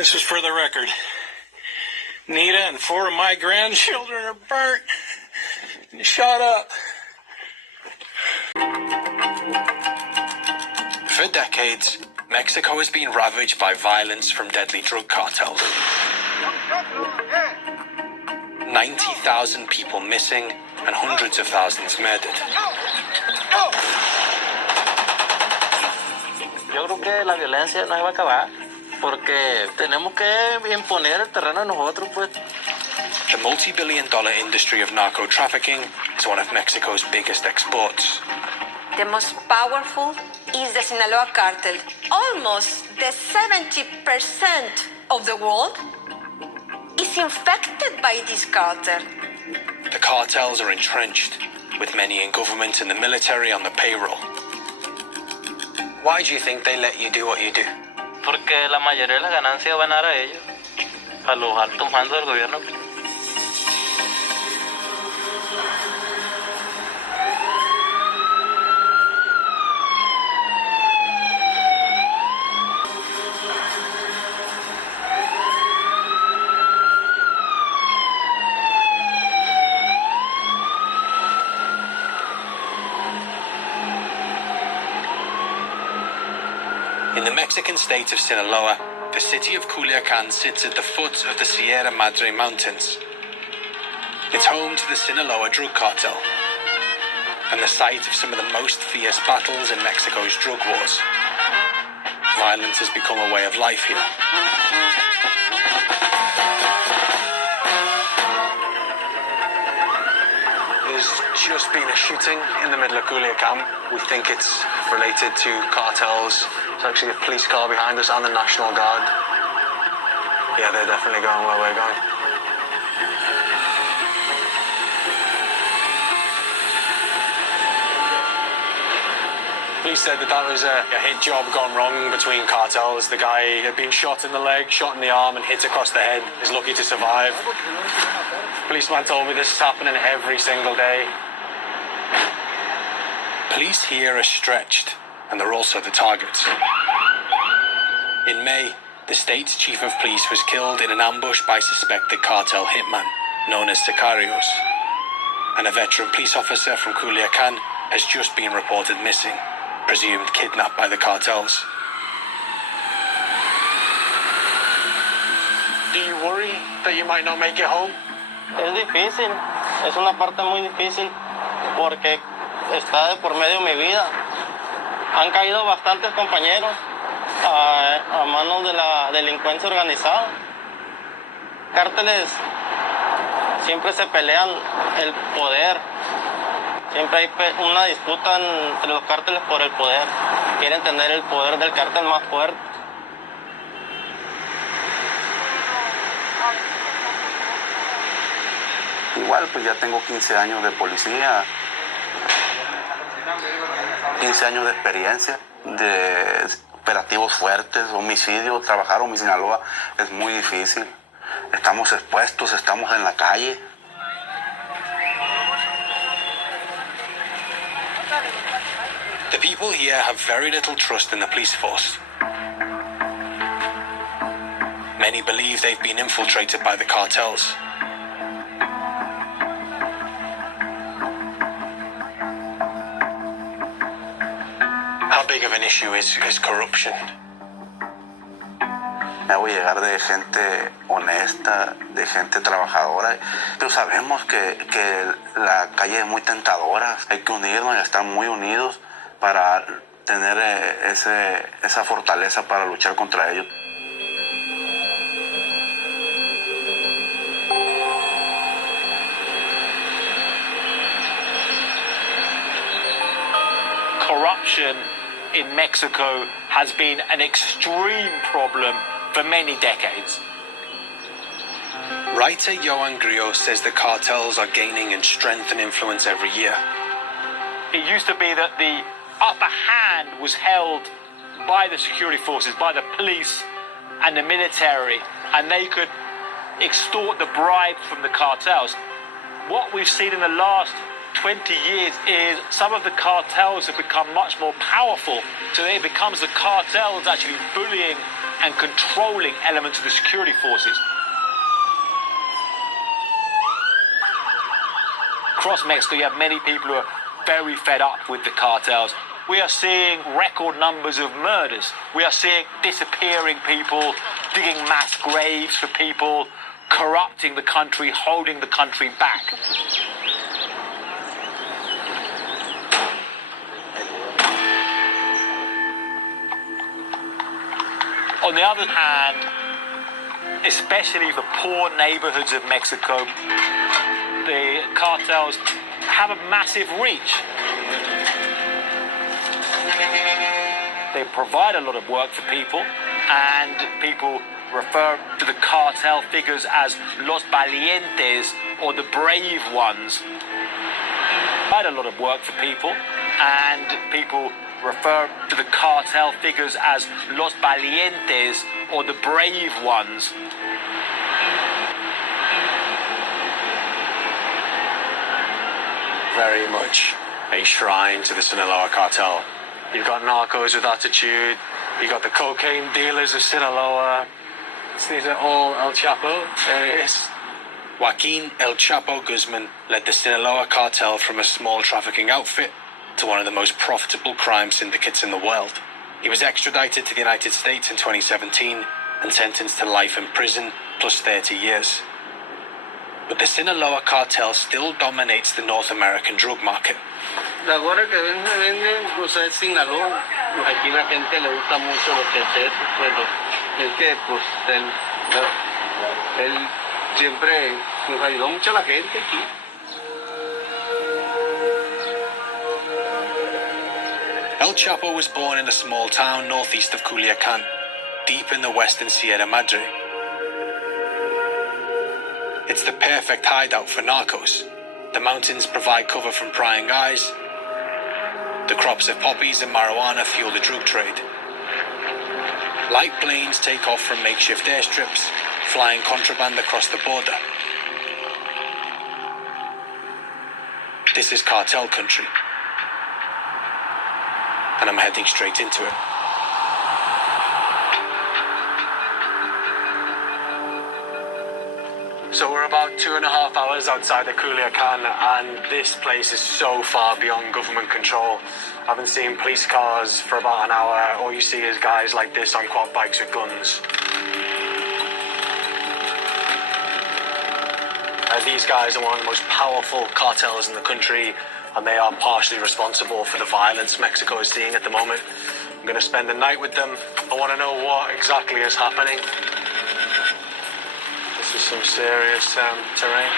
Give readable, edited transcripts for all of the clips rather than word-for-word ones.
This is for the record. Nita and 4 of my grandchildren are burnt and shot up. For decades, Mexico has been ravaged by violence from deadly drug cartels. 90,000 people missing and hundreds of thousands murdered. Yo creo que la violencia no se va a acabar porque tenemos que imponer el terreno a nosotros, pues. The multi-billion-dollar industry of narco-trafficking is one of Mexico's biggest exports. The most powerful is the Sinaloa cartel. Almost the 70% of the world is infected by this cartel. The cartels are entrenched, with many in government and the military on the payroll. Why do you think they let you do what you do? Porque la mayoría de las ganancias van a dar a ellos, a los altos mandos del gobierno. In the Mexican state of Sinaloa, the city of Culiacan sits at the foot of the Sierra Madre Mountains. It's home to the Sinaloa drug cartel and the site of some of the most fierce battles in Mexico's drug wars. Violence has become a way of life here. There's just been a shooting in the middle of Culiacan. We think it's related to cartels. There's actually a police car behind us and the National Guard. Yeah, they're definitely going where we're going. Police said that was a hit job gone wrong between cartels. The guy had been shot in the leg, shot in the arm, and hit across the head. He's lucky to survive. Policeman told me this is happening every single day. Police here are stretched, and they're also the targets. In May, the state's chief of police was killed in an ambush by suspected cartel hitman, known as sicarios. And a veteran police officer from Culiacan has just been reported missing, presumed kidnapped by the cartels. Do you worry that you might not make it home? Es difícil, es una parte muy difícil porque está de por medio mi vida. Han caído bastantes compañeros a manos de la delincuencia organizada. Cárteles siempre se pelean el poder. Siempre hay una disputa entre los cárteles por el poder. Quieren tener el poder del cártel más fuerte. Igual, pues ya tengo 15 años de policía, 15 años de experiencia, de operativos fuertes, homicidio. Trabajar en Sinaloa es muy difícil. Estamos expuestos, estamos en la calle. The people here have very little trust in the police force. Many believe they've been infiltrated by the cartels. How big of an issue is corruption? Me hago llegar de gente honesta, de gente trabajadora, pero sabemos que la calle es muy tentadora. Hay que unirnos y estar muy unidos para tener esa fortaleza para luchar contra ellos. Corruption in Mexico has been an extreme problem for many decades. Writer Joan Grillo says the cartels are gaining in strength and influence every year. It used to be that the upper hand was held by the security forces, by the police and the military, and they could extort the bribe from the cartels. What we've seen in the last 20 years is some of the cartels have become much more powerful. So it becomes the cartels actually bullying and controlling elements of the security forces. Across Mexico, you have many people who are very fed up with the cartels. We are seeing record numbers of murders. We are seeing disappearing people, digging mass graves for people, corrupting the country, holding the country back. On the other hand, especially the poor neighborhoods of Mexico, the cartels have a massive reach. They provide a lot of work for people, and people refer to the cartel figures as los valientes, or the brave ones. Provide a lot of work for people, and people refer to the cartel figures as los valientes, or the brave ones. Very much a shrine to the Sinaloa cartel. You've got narcos with attitude. You've got the cocaine dealers of Sinaloa. These are all El Chapo. There it is. Joaquin El Chapo Guzman led the Sinaloa cartel from a small trafficking outfit to one of the most profitable crime syndicates in the world. He was extradited to the United States in 2017 and sentenced to life in prison plus 30 years. But the Sinaloa cartel still dominates the North American drug market. La gorra que venden, pues es Sinaloa. Aquí la gente le gusta mucho lo que es eso, pero es que pues él siempre nos ayudó mucho a la gente aquí. El Chapo was born in a small town northeast of Culiacan, deep in the western Sierra Madre. It's the perfect hideout for narcos. The mountains provide cover from prying eyes. The crops of poppies and marijuana fuel the drug trade. Light planes take off from makeshift airstrips, flying contraband across the border. This is cartel country, and I'm heading straight into it. So we're about 2.5 hours outside of Culiacan, and this place is so far beyond government control. I haven't seen police cars for about an hour. All you see is guys like this on quad bikes with guns. These guys are one of the most powerful cartels in the country, and they are partially responsible for the violence Mexico is seeing at the moment. I'm going to spend the night with them. I want to know what exactly is happening. This is some serious terrain.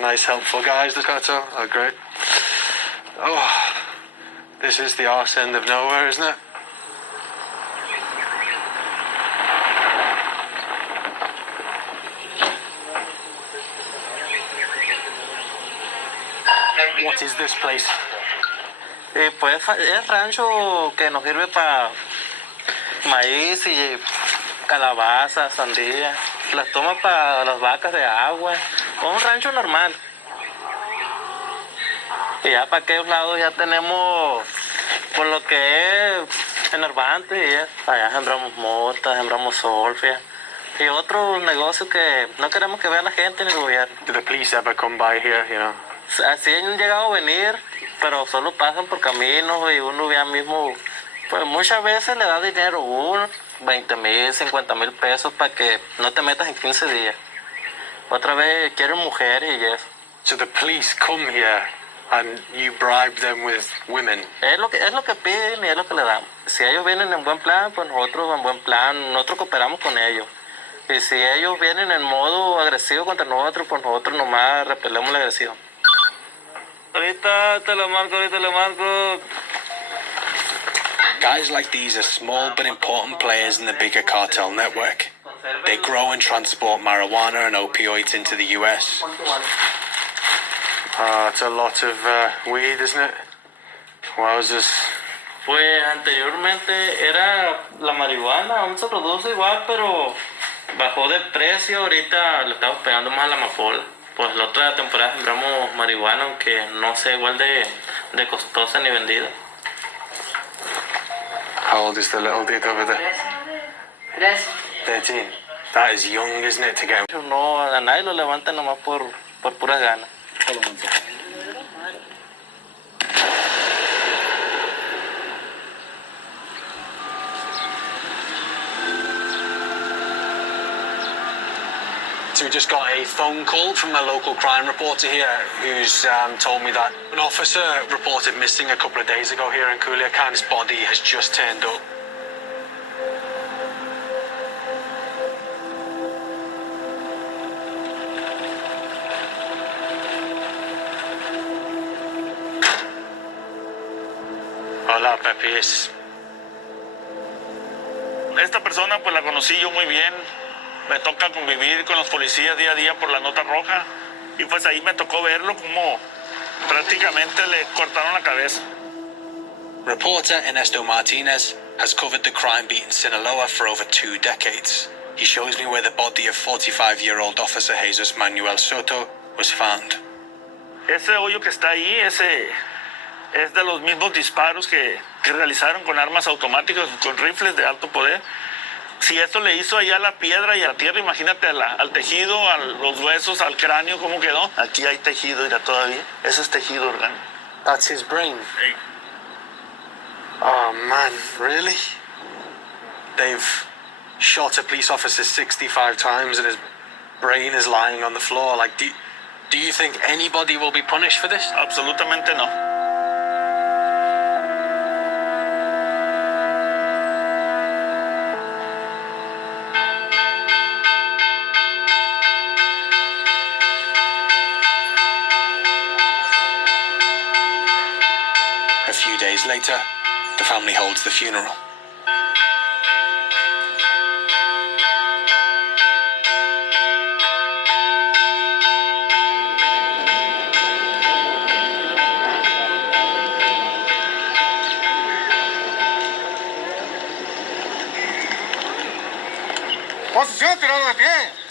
Nice, helpful guys, the cartel. Oh, great. Oh, this is the arse end of nowhere, isn't it? What is this place? Pues es rancho que nos sirve para maíz y calabaza, sandía. Las toma para las vacas de agua. Un rancho normal. Y ya para aquellos lados ya tenemos por lo que es enervante. Y ya, allá sembramos mota, sembramos solfia. Y otros negocios que no queremos que vea la gente ni el gobierno. Do the police ever come by here, you know? Así han llegado a venir, pero solo pasan por caminos y uno ya mismo, pues muchas veces le da dinero uno, 20,000, 50,000 pesos para que no te metas en 15 días. Otra vez quieren mujeres y eso. So the police come here and you bribe them with women? Es lo que piden y es lo que le damos. Si ellos vienen en buen plan, pues nosotros en buen plan, nosotros cooperamos con ellos. Y si ellos vienen en modo agresivo contra nosotros, pues nosotros nomás repelemos la agresión. Ahorita te lo marco. Guys like these are small but important players in the bigger cartel network. They grow and transport marijuana and opioids into the US. It's a lot of weed, isn't it? Wowzers. Pues anteriormente era la marihuana, aún se produce igual, pero bajó de precio. Ahorita le estamos pegando más a la amapola. Pues la otra temporada sembramos marihuana, aunque no sea igual de costosa ni vendida. How old is the little dude over there? 13. That is young, isn't it, to get... No, a nadie lo levanta nomás por pura gana. So we just got a phone call from a local crime reporter here who's told me that an officer reported missing a couple of days ago here in Culiacan's body has just turned up. Hola, Pepis. Esta persona pues la conocí yo muy bien, me toca convivir con los policías día a día por la nota roja y pues ahí me tocó verlo como prácticamente le cortaron la cabeza. Reporter Ernesto Martinez has covered the crime beat in Sinaloa for over 2 decades. He shows me where the body of 45-year-old officer Jesus Manuel Soto was found. Ese hoyo que está ahí, ese es de los mismos disparos que realizaron con armas automáticas, con rifles de alto poder. Si esto le hizo allá a la piedra y a la tierra, imagínate al tejido, a los huesos, al cráneo, cómo quedó. Aquí hay tejido, mira, todavía. Ese es tejido orgánico. That's his brain. Hey. Oh man, really? They've shot a police officer 65 times and his brain is lying on the floor. Like, do you think anybody will be punished for this? Absolutamente no. A few days later, the family holds the funeral. Posición, tirado de pie.